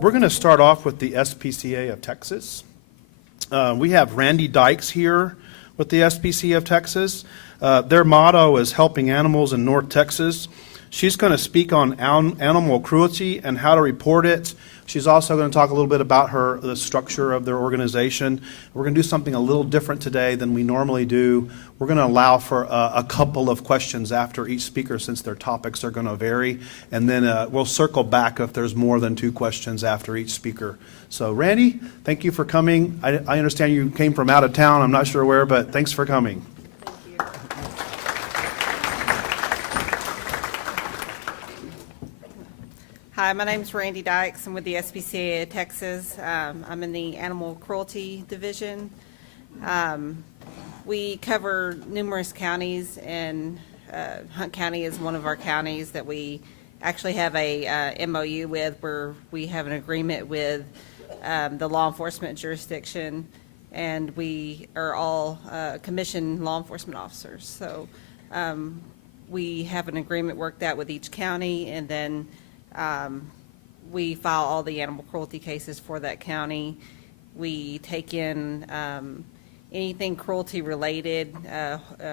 We're going to start off with the SPCA of Texas. We have Randy Dykes here with the SPCA of Texas. Their motto is helping animals in North Texas. She's going to speak on animal cruelty and how to report it. She's also going to talk a little bit about the structure of their organization. We're going to do something a little different today than we normally do. We're going to allow for a couple of questions after each speaker, since their topics are going to vary. And then we'll circle back if there's more than 2 questions after each speaker. So Randy, thank you for coming. I understand you came from out of town. I'm not sure where, but thanks for coming. Hi, my name is Randy Dykes. I'm with the SPCA Texas. I'm in the Animal Cruelty Division. We cover numerous counties, and Hunt County is one of our counties that we actually have a MOU with, where we have an agreement with the law enforcement jurisdiction, and we are all commissioned law enforcement officers. So we have an agreement worked out with each county, and then we file all the animal cruelty cases for that county. We take in anything cruelty related.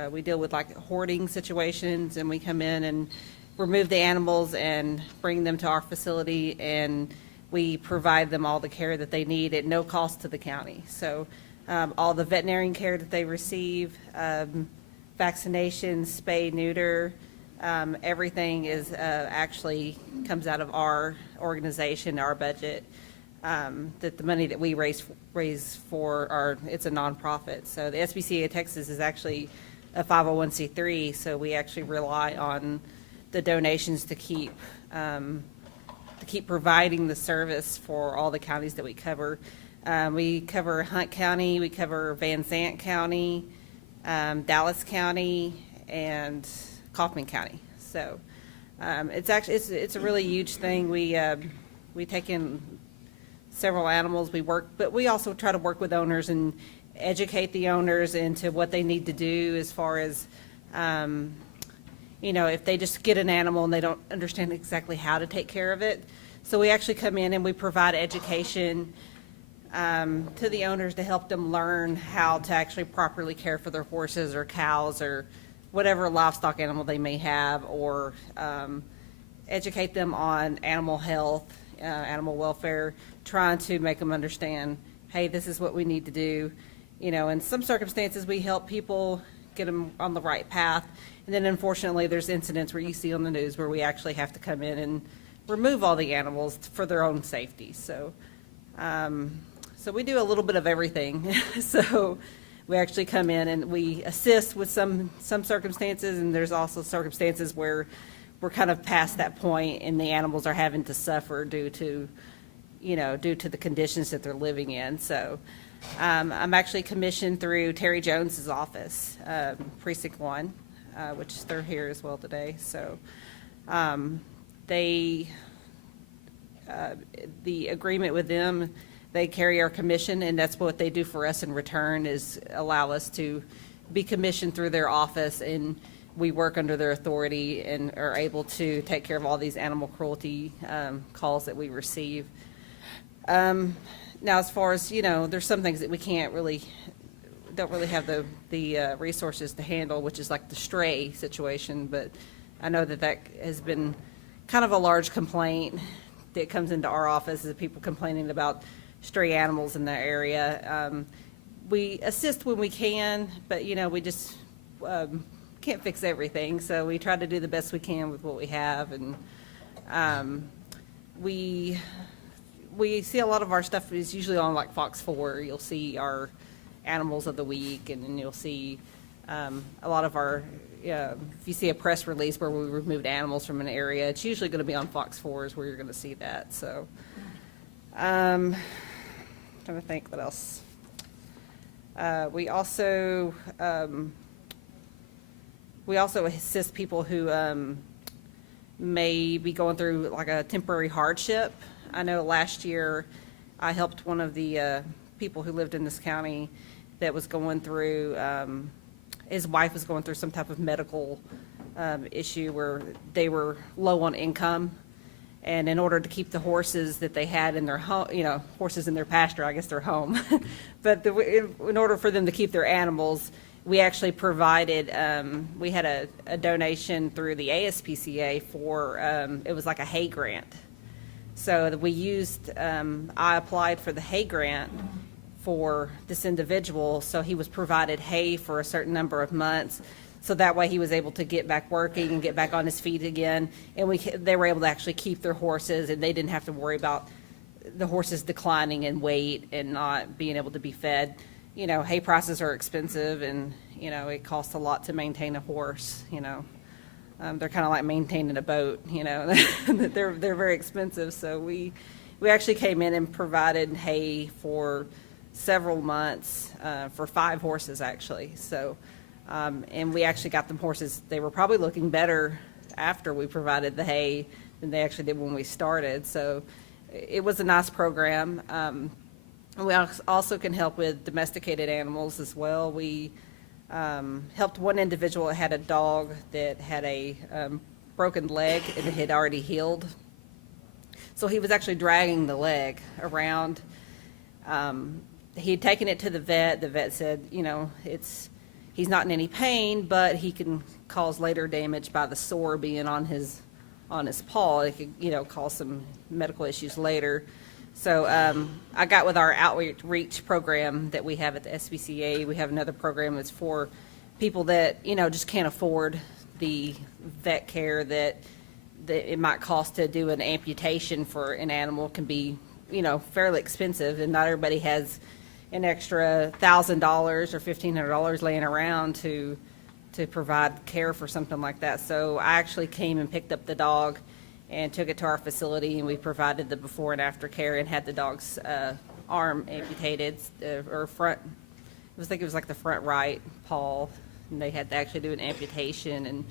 We deal with like hoarding situations, and we come in and remove the animals and bring them to our facility, and we provide them all the care that they need at no cost to the county. So all the veterinarian care that they receive, vaccinations, spay, neuter, everything is actually comes out of our organization, our budget. That the money that we raise for it's a nonprofit. So the SPCA Texas is actually a 501c3. So we actually rely on the donations to keep providing the service for all the counties that we cover. We cover Hunt County, we cover Van Zant County, Dallas County, and Kaufman County. So it's a really huge thing. We take in several animals. But we also try to work with owners and educate the owners into what they need to do as far as if they just get an animal and they don't understand exactly how to take care of it. So we actually come in and we provide education to the owners to help them learn how to actually properly care for their horses or cows or whatever livestock animal they may have, or educate them on animal health, animal welfare, trying to make them understand, hey, this is what we need to do. In some circumstances we help people get them on the right path, and then unfortunately there's incidents where you see on the news where we actually have to come in and remove all the animals for their own safety. So so we do a little bit of everything. So we actually come in and we assist with some circumstances, and there's also circumstances where we're kind of past that point and the animals are having to suffer due to the conditions that they're living in. So I'm actually commissioned through Terry Jones's office, Precinct 1, which they're here as well today. So the agreement with them, they carry our commission, and that's what they do for us in return, is allow us to be commissioned through their office, and we work under their authority and are able to take care of all these animal cruelty calls that we receive. Now, as far as, there's some things that we don't really have the resources to handle, which is like the stray situation, but I know that has been kind of a large complaint that comes into our office, is people complaining about stray animals in their area. We assist when we can, but we just can't fix everything. So we try to do the best we can with what we have, and we see a lot of our stuff is usually on like Fox 4. You'll see our animals of the week, and then you'll see a lot of our. If you see a press release where we removed animals from an area, it's usually going to be on Fox 4 is where you're going to see that. So. Trying to think what else. We also assist people who may be going through like a temporary hardship. I know last year I helped one of the people who lived in this county that was going through, his wife was going through some type of medical issue where they were low on income, And in order to keep the horses that they had in their home, horses in their pasture, I guess their home, but in order for them to keep their animals, we actually provided, we had a donation through the ASPCA for, it was like a hay grant. So we used, I applied for the hay grant for this individual, so he was provided hay for a certain number of months. So that way he was able to get back working and get back on his feet again. And they were able to actually keep their horses, and they didn't have to worry about the horses declining in weight and not being able to be fed. Hay prices are expensive, and, it costs a lot to maintain a horse, They're kind of like maintaining a boat, they're very expensive. So we actually came in and provided hay for several months, for 5 horses actually. So, and we actually got them horses, they were probably looking better after we provided the hay than they actually did when we started. So it was a nice program. We also can help with domesticated animals as well. We helped one individual that had a dog that had a broken leg and it had already healed. So he was actually dragging the leg around. He had taken it to the vet. The vet said, he's not in any pain, but he can cause later damage by the sore being on his paw. It could, cause some medical issues later. So I got with our outreach program that we have at the SPCA. We have another program that's for people that, just can't afford the vet care that it might cost to do an amputation for an animal. Can be, fairly expensive, and not everybody has an extra $1,000 or $1,500 laying around to provide care for something like that. So I actually came and picked up the dog and took it to our facility, and we provided the before and after care and had the dog's arm amputated, or front, it was like the front right paw, and they had to actually do an amputation.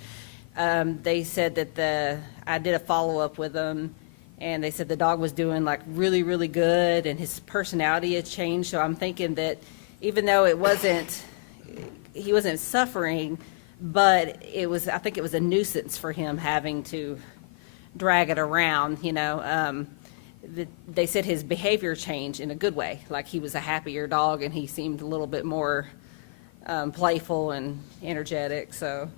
And they said that I did a follow-up with them, and they said the dog was doing like really, really good, and his personality had changed. So I'm thinking that even though he wasn't suffering, but I think it was a nuisance for him having to drag it around, they said his behavior changed in a good way. Like he was a happier dog, and he seemed a little bit more playful and energetic. So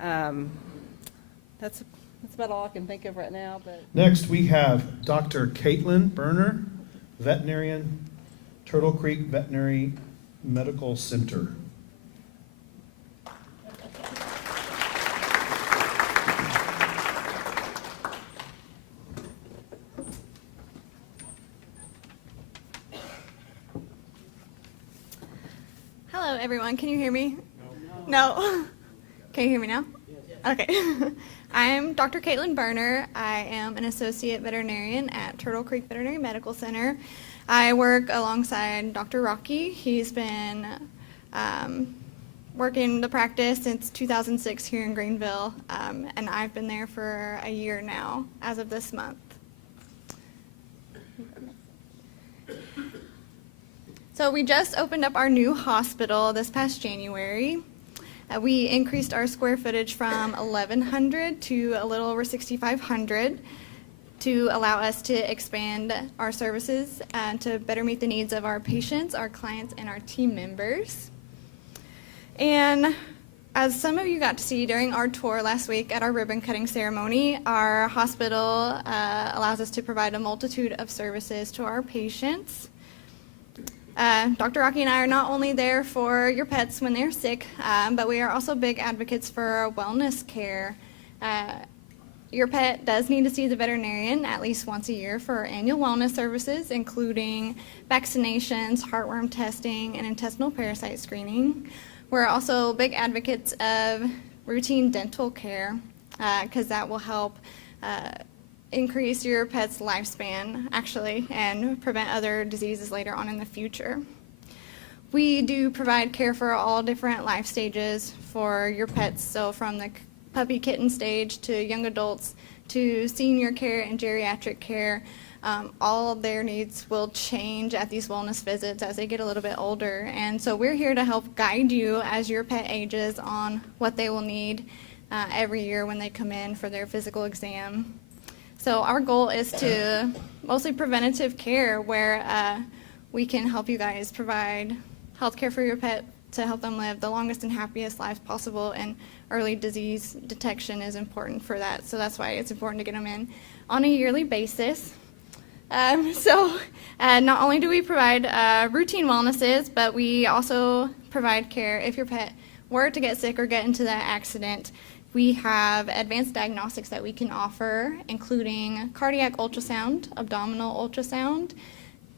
that's about all I can think of right now. But Next, we have Dr. Caitlin Berner, veterinarian, Turtle Creek Veterinary Medical Center. Hello, everyone. Can you hear me? No? Can you hear me now? Okay. I am Dr. Caitlin Berner. I am an associate veterinarian at Turtle Creek Veterinary Medical Center. I work alongside Dr. Rocky. He's been working the practice since 2006 here in Greenville, and I've been there for a year now as of this month. So we just opened up our new hospital this past January. We increased our square footage from 1,100 to a little over 6,500 to allow us to expand our services and to better meet the needs of our patients, our clients, and our team members. And as some of you got to see during our tour last week at our ribbon cutting ceremony, our hospital allows us to provide a multitude of services to our patients. Dr. Rocky and I are not only there for your pets when they're sick, but we are also big advocates for wellness care. Your pet does need to see the veterinarian at least once a year for annual wellness services, including vaccinations, heartworm testing, and intestinal parasite screening. We're also big advocates of routine dental care, because that will help increase your pet's lifespan, actually, and prevent other diseases later on in the future. We do provide care for all different life stages for your pets, so from the puppy kitten stage to young adults to senior care and geriatric care. All of their needs will change at these wellness visits as they get a little bit older, and so we're here to help guide you as your pet ages on what they will need every year when they come in for their physical exam. So our goal is to mostly preventative care where we can help you guys provide health care for your pet to help them live the longest and happiest lives possible, and early disease detection is important for that. So that's why it's important to get them in on a yearly basis. Not only do we provide routine wellnesses, but we also provide care if your pet were to get sick or get into that accident. We have advanced diagnostics that we can offer, including cardiac ultrasound, abdominal ultrasound.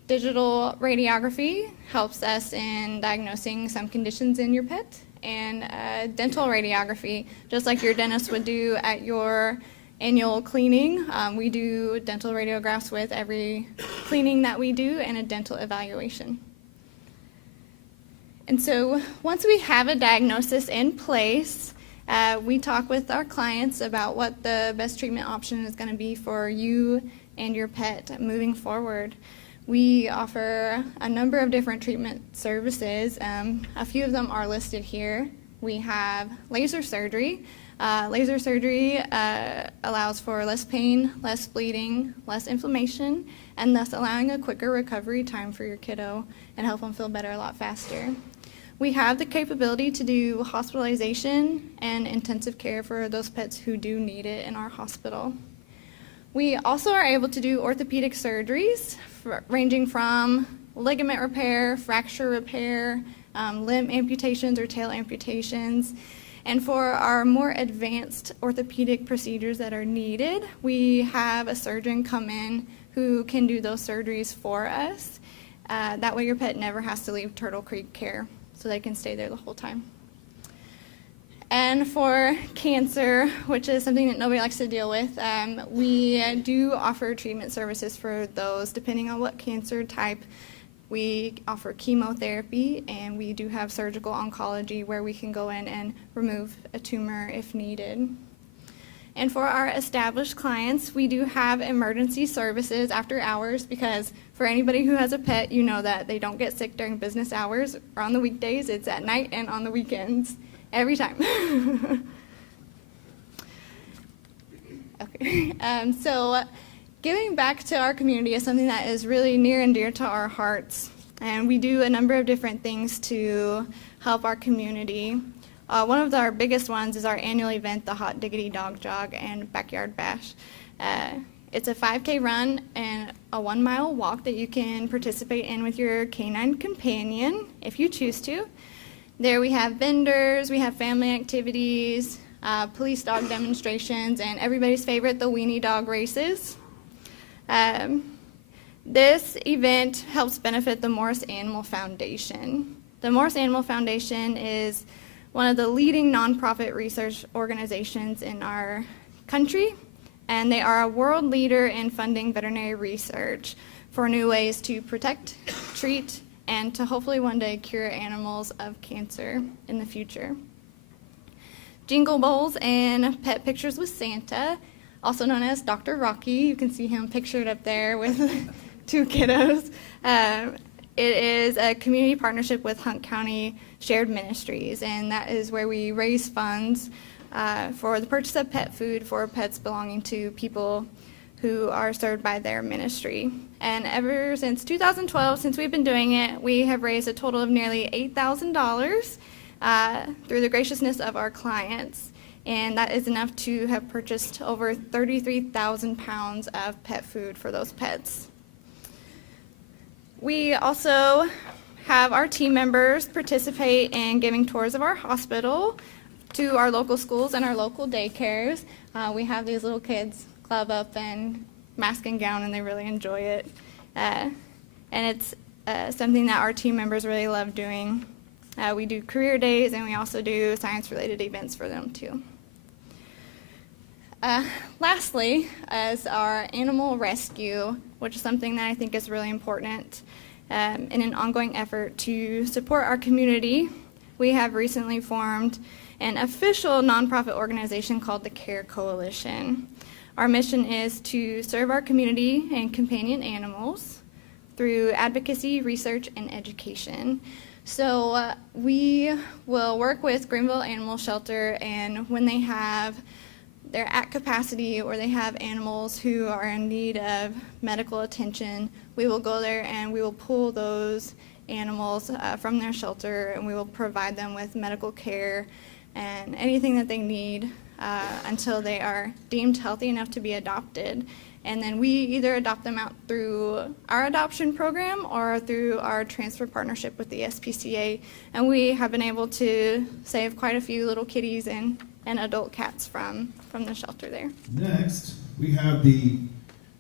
Digital radiography helps us in diagnosing some conditions in your pet, and dental radiography, just like your dentist would do at your annual cleaning. We do dental radiographs with every cleaning that we do and a dental evaluation. And so once we have a diagnosis in place, we talk with our clients about what the best treatment option is going to be for you and your pet moving forward. We offer a number of different treatment services. A few of them are listed here. We have laser surgery. Laser surgery allows for less pain, less bleeding, less inflammation, and thus allowing a quicker recovery time for your kiddo and help them feel better a lot faster. We have the capability to do hospitalization and intensive care for those pets who do need it in our hospital. We also are able to do orthopedic surgeries ranging from ligament repair, fracture repair, limb amputations or tail amputations. And for our more advanced orthopedic procedures that are needed, we have a surgeon come in who can do those surgeries for us. That way your pet never has to leave Turtle Creek Care, so they can stay there the whole time. And for cancer, which is something that nobody likes to deal with, we do offer treatment services for those depending on what cancer type. We offer chemotherapy, and we do have surgical oncology where we can go in and remove a tumor if needed. And for our established clients, we do have emergency services after hours, because for anybody who has a pet, you know that they don't get sick during business hours or on the weekdays. It's at night and on the weekends, every time. Okay, so giving back to our community is something that is really near and dear to our hearts, and we do a number of different things to help our community. One of our biggest ones is our annual event, the Hot Diggity Dog Jog and Backyard Bash. It's a 5K run and a 1-mile walk that you can participate in with your canine companion if you choose to. There we have vendors, we have family activities, police dog demonstrations, and everybody's favorite, the weenie dog races. This event helps benefit the Morris Animal Foundation. The Morris Animal Foundation is one of the leading nonprofit research organizations in our country, and they are a world leader in funding veterinary research for new ways to protect, treat, and to hopefully one day cure animals of cancer in the future. Jingle Bowls and Pet Pictures with Santa, also known as Dr. Rocky. You can see him pictured up there with 2 kiddos. It is a community partnership with Hunt County Shared Ministries, and that is where we raise funds for the purchase of pet food for pets belonging to people who are served by their ministry. And ever since 2012, since we've been doing it, we have raised a total of nearly $8,000 through the graciousness of our clients. And that is enough to have purchased over 33,000 pounds of pet food for those pets. We also have our team members participate in giving tours of our hospital to our local schools and our local daycares. We have these little kids club up in mask and gown, and they really enjoy it. And it's something that our team members really love doing. We do career days, and we also do science-related events for them too. Lastly, as our animal rescue, which is something that I think is really important in an ongoing effort to support our community, we have recently formed an official nonprofit organization called the CARE Coalition. Our mission is to serve our community and companion animals through advocacy, research, and education. So we will work with Greenville Animal Shelter, and when they have they're at capacity or they have animals who are in need of medical attention, we will go there and we will pull those animals from their shelter, and we will provide them with medical care and anything that they need until they are deemed healthy enough to be adopted. And then we either adopt them out through our adoption program or through our transfer partnership with the SPCA. And we have been able to save quite a few little kitties and adult cats from the shelter there. Next, we have the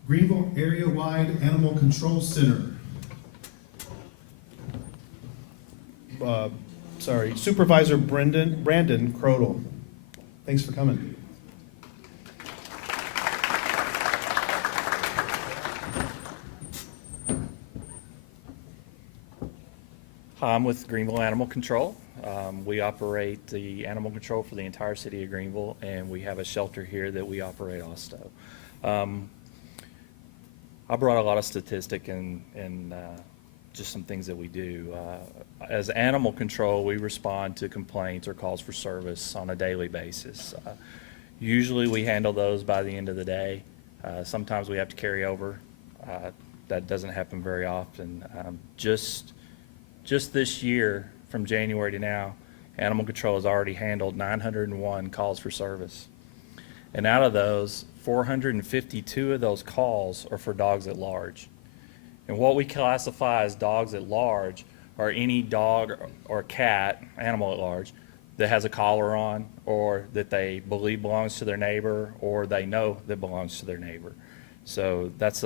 Greenville Area-Wide Animal Control Center. Supervisor Brandon Crodel. Thanks for coming. Hi, I'm with Greenville Animal Control. We operate the animal control for the entire city of Greenville, and we have a shelter here that we operate also. I brought a lot of statistic and just some things that we do. As animal control, we respond to complaints or calls for service on a daily basis. Usually we handle those by the end of the day. Sometimes we have to carry over. That doesn't happen very often. Just this year, from January to now, animal control has already handled 901 calls for service. And out of those, 452 of those calls are for dogs at large. And what we classify as dogs at large are any dog or cat, animal at large, that has a collar on, or that they believe belongs to their neighbor, or they know that belongs to their neighbor. So that's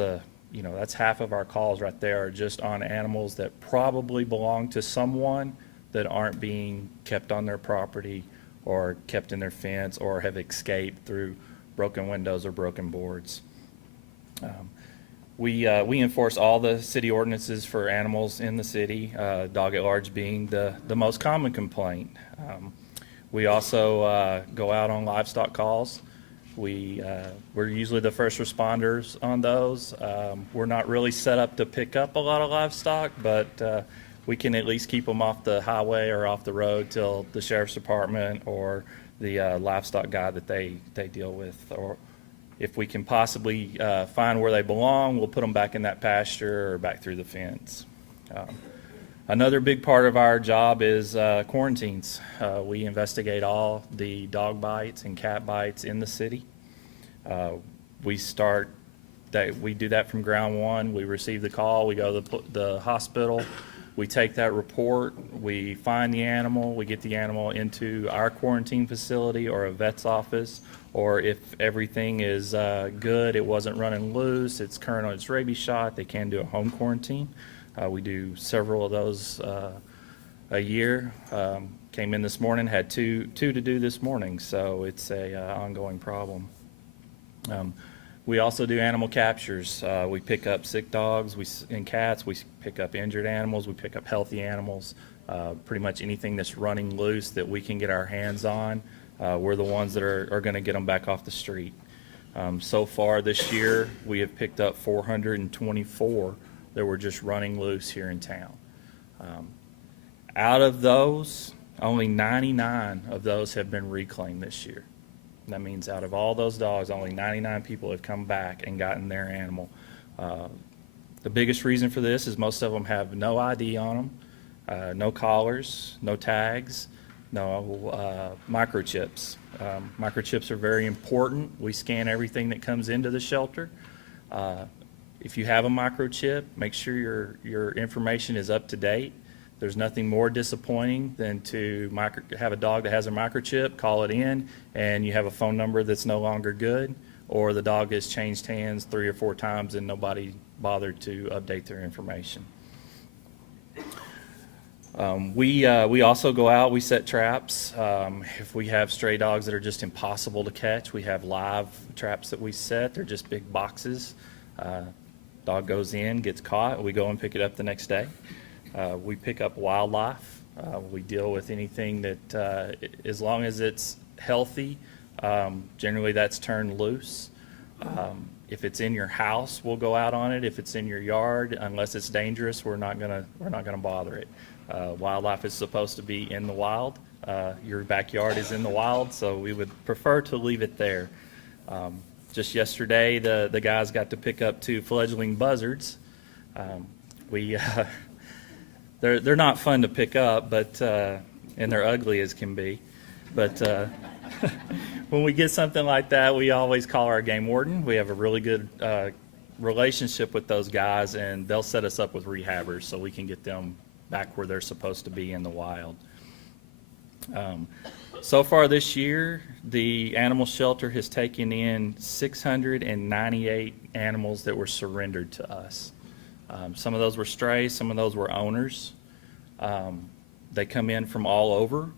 half of our calls right there are just on animals that probably belong to someone that aren't being kept on their property or kept in their fence or have escaped through broken windows or broken boards. We enforce all the city ordinances for animals in the city, dog at large being the most common complaint. We also go out on livestock calls. We're usually the first responders on those. We're not really set up to pick up a lot of livestock, but we can at least keep them off the highway or off the road till the sheriff's department or the livestock guy that they deal with, or if we can possibly find where they belong, we'll put them back in that pasture or back through the fence. Another big part of our job is quarantines. We investigate all the dog bites and cat bites in the city. We do that from ground one. We receive the call, we go to the hospital, we take that report, we find the animal, we get the animal into our quarantine facility or a vet's office, or if everything is good, it wasn't running loose, it's current on its rabies shot, they can do a home quarantine. We do several of those a year. Came in this morning, had two to do this morning, so it's a ongoing problem. We also do animal captures. We pick up sick dogs and cats. We pick up injured animals. We pick up healthy animals. Pretty much anything that's running loose that we can get our hands on, we're the ones that are going to get them back off the street. So far this year, we have picked up 424 that were just running loose here in town. Out of those, only 99 of those have been reclaimed this year. That means out of all those dogs, only 99 people have come back and gotten their animal. The biggest reason for this is most of them have no ID on them, no collars, no tags, no microchips. Microchips are very important. We scan everything that comes into the shelter. If you have a microchip, make sure your information is up to date. There's nothing more disappointing than to have a dog that has a microchip, call it in, and you have a phone number that's no longer good, or the dog has changed hands 3 or 4 times and nobody bothered to update their information. We also go out, we set traps. If we have stray dogs that are just impossible to catch, we have live traps that we set. They're just big boxes. Dog goes in, gets caught, we go and pick it up the next day. We pick up wildlife. We deal with anything that, as long as it's healthy, generally that's turned loose. If it's in your house, we'll go out on it. If it's in your yard, unless it's dangerous, we're not gonna bother it. Wildlife is supposed to be in the wild. Your backyard is in the wild, so we would prefer to leave it there. Just yesterday, the guys got to pick up 2 fledgling buzzards. They're not fun to pick up, but and they're ugly as can be. But when we get something like that, we always call our game warden. We have a really good relationship with those guys, and they'll set us up with rehabbers so we can get them back where they're supposed to be in the wild. So far this year, the animal shelter has taken in 698 animals that were surrendered to us. Some of those were strays, some of those were owners. They come in from all over.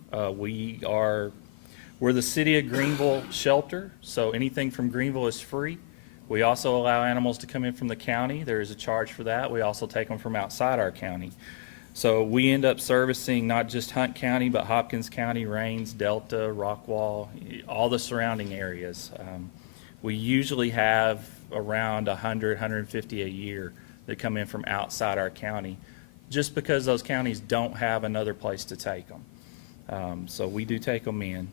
We're the City of Greenville shelter, so anything from Greenville is free. We also allow animals to come in from the county. There is a charge for that. We also take them from outside our county. So we end up servicing not just Hunt County, but Hopkins County, Rains, Delta, Rockwall, all the surrounding areas. We usually have around 100, 150 a year that come in from outside our county, just because those counties don't have another place to take them. So we do take them in.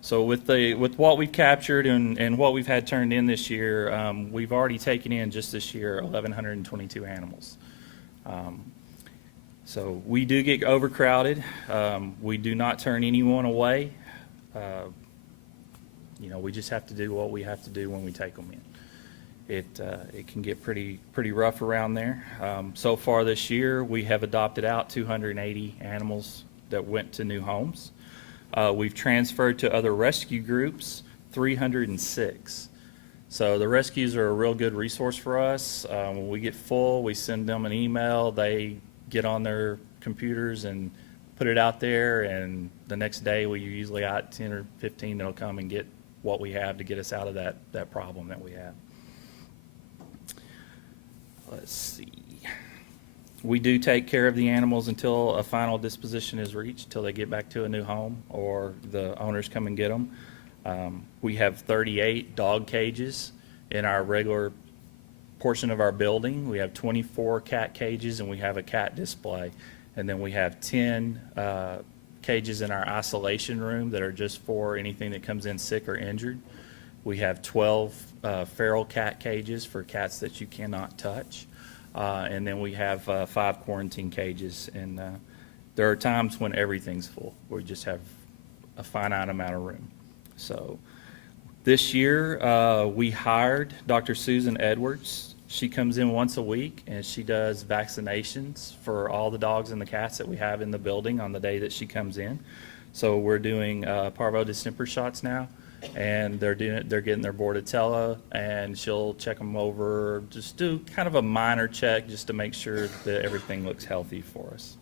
So with what we've captured and what we've had turned in this year, we've already taken in just this year 1,122 animals. So we do get overcrowded. We do not turn anyone away. We just have to do what we have to do when we take them in. It can get pretty rough around there. So far this year, we have adopted out 280 animals that went to new homes. We've transferred to other rescue groups 306. So the rescues are a real good resource for us. When we get full, we send them an email. They get on their computers and put it out there, and the next day we usually got 10 or 15 that'll come and get what we have to get us out of that problem that we have. Let's see. We do take care of the animals until a final disposition is reached, until they get back to a new home or the owners come and get them. We have 38 dog cages in our regular portion of our building. We have 24 cat cages, and we have a cat display. And then we have 10 cages in our isolation room that are just for anything that comes in sick or injured. We have 12 feral cat cages for cats that you cannot touch. And then we have 5 quarantine cages. And there are times when everything's full. We just have a finite amount of room. So this year, we hired Dr. Susan Edwards. She comes in once a week, and she does vaccinations for all the dogs and the cats that we have in the building on the day that she comes in. So we're doing parvo distemper shots now, and they're getting their Bordetella, and she'll check them over, just do kind of a minor check just to make sure that everything looks healthy for us.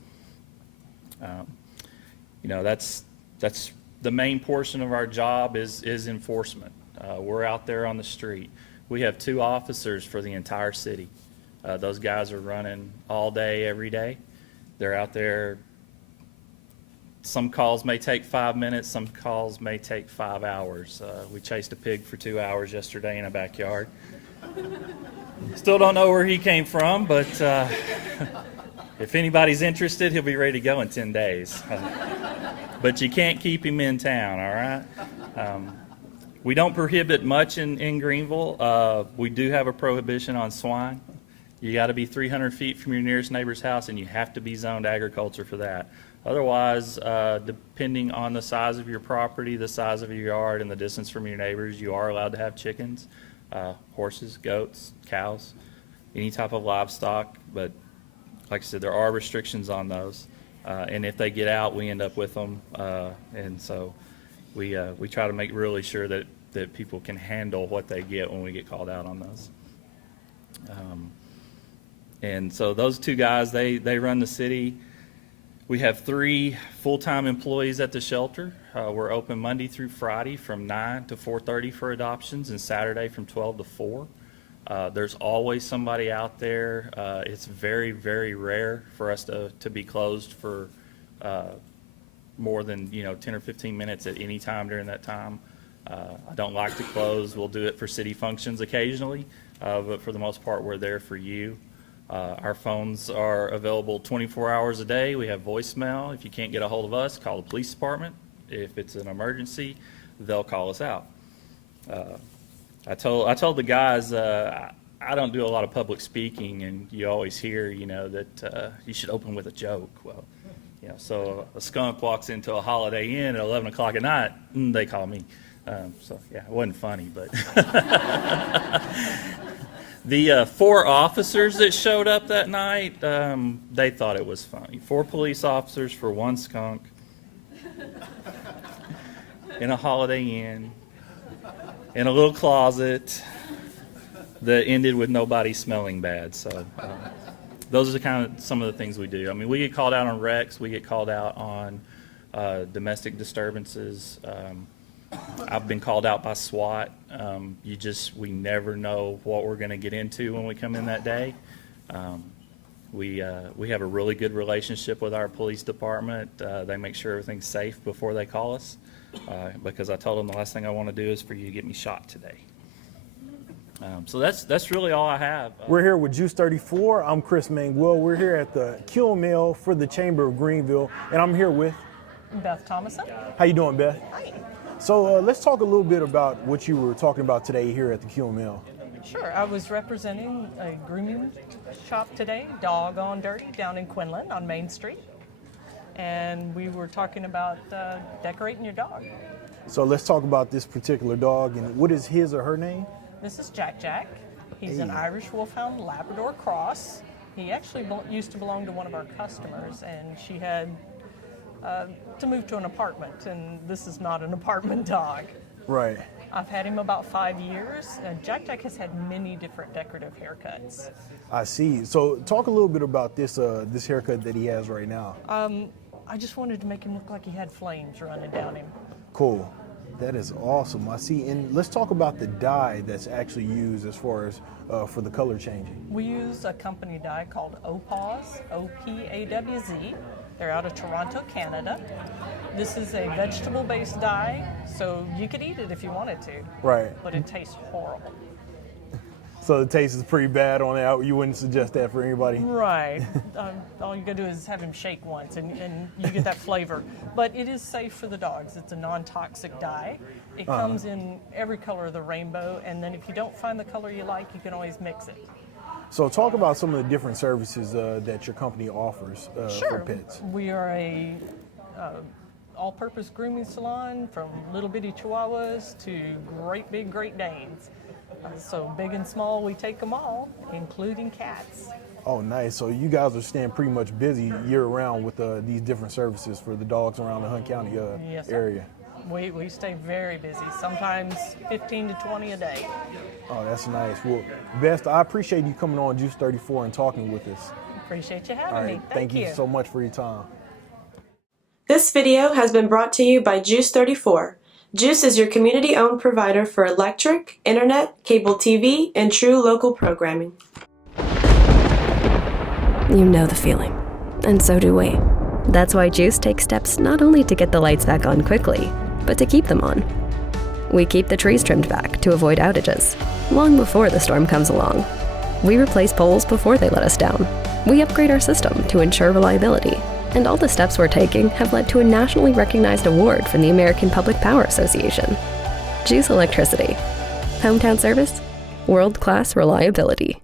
That's the main portion of our job is enforcement. We're out there on the street. We have 2 officers for the entire city. Those guys are running all day, every day. They're out there. Some calls may take 5 minutes. Some calls may take 5 hours. We chased a pig for 2 hours yesterday in a backyard. Still don't know where he came from, but if anybody's interested, he'll be ready to go in 10 days. But you can't keep him in town, all right? We don't prohibit much in Greenville. We do have a prohibition on swine. You got to be 300 feet from your nearest neighbor's house, and you have to be zoned agriculture for that. Otherwise, depending on the size of your property, the size of your yard, and the distance from your neighbors, you are allowed to have chickens, horses, goats, cows, any type of livestock. But like I said, there are restrictions on those. And if they get out, we end up with them. And so we try to make really sure that people can handle what they get when we get called out on those. And so those 2 guys, they run the city. We have 3 full-time employees at the shelter. We're open Monday through Friday from 9 to 4:30 for adoptions, and Saturday from 12 to 4. There's always somebody out there. It's very, very rare for us to be closed for more than 10 or 15 minutes at any time during that time. I don't like to close. We'll do it for city functions occasionally, but for the most part, we're there for you. Our phones are available 24 hours a day. We have voicemail. If you can't get a hold of us, call the police department. If it's an emergency, they'll call us out. I told the guys, I don't do a lot of public speaking, and you always hear, that you should open with a joke. Well, so a skunk walks into a Holiday Inn at 11 o'clock at night, they call me. So, yeah, it wasn't funny, but. The 4 officers that showed up that night, they thought it was funny. 4 police officers for 1 skunk in a Holiday Inn, in a little closet that ended with nobody smelling bad. So those are some of the ththings we do. I mean, we get called out on wrecks. We get called out on domestic disturbances. I've been called out by SWAT. We never know what we're going to get into when we come in that day. We have a really good relationship with our police department. They make sure everything's safe before they call us, because I told them the last thing I want to do is for you to get me shot today. So that's really all I have. We're here with Juice 34. I'm Chris Manguel. We're here at the QML for the Chamber of Greenville, and I'm here with Beth Thomason. How you doing, Beth? Hi. So let's talk a little bit about what you were talking about today here at the QML. Sure. I was representing a grooming shop today, Doggone Dirty, down in Quinlan on Main Street. And we were talking about decorating your dog. So let's talk about this particular dog, and what is his or her name? This is Jack Jack. He's an Irish Wolfhound Labrador cross. He actually used to belong to one of our customers, and she had to move to an apartment, and this is not an apartment dog. Right. I've had him about 5 years. Jack Jack has had many different decorative haircuts. I see. So talk a little bit about this this haircut that he has right now. I just wanted to make him look like he had flames running down him. Cool. That is awesome. I see. And let's talk about the dye that's actually used as far as for the color changing. We use a company dye called OPAWZ, O-P-A-W-Z. They're out of Toronto, Canada. This is a vegetable-based dye, so you could eat it if you wanted to. Right. But it tastes horrible. So the taste is pretty bad on it. You wouldn't suggest that for anybody? Right. All you gotta do is have him shake once, and you get that flavor. But it is safe for the dogs. It's a non-toxic dye. It comes in every color of the rainbow, and then if you don't find the color you like, you can always mix it. So talk about some of the different services that your company offers for pets. We are a all-purpose grooming salon, from little bitty Chihuahuas to great big Great Danes. So big and small, we take them all, including cats. Oh, nice. So you guys are staying pretty much busy year-round with these different services for the dogs around the Hunt County Yes, sir. area. We stay very busy, sometimes 15 to 20 a day. Oh, that's nice. Well, Beth, I appreciate you coming on Juice 34 and talking with us. Appreciate you having All right, me. thank you so much for your time. This video has been brought to you by Juice 34. Juice is your community-owned provider for electric, internet, cable TV, and true local programming. You know the feeling, and so do we. That's why Juice takes steps not only to get the lights back on quickly, but to keep them on. We keep the trees trimmed back to avoid outages, long before the storm comes along. We replace poles before they let us down. We upgrade our system to ensure reliability. And all the steps we're taking have led to a nationally recognized award from the American Public Power Association. Juice Electricity. Hometown service, world-class reliability.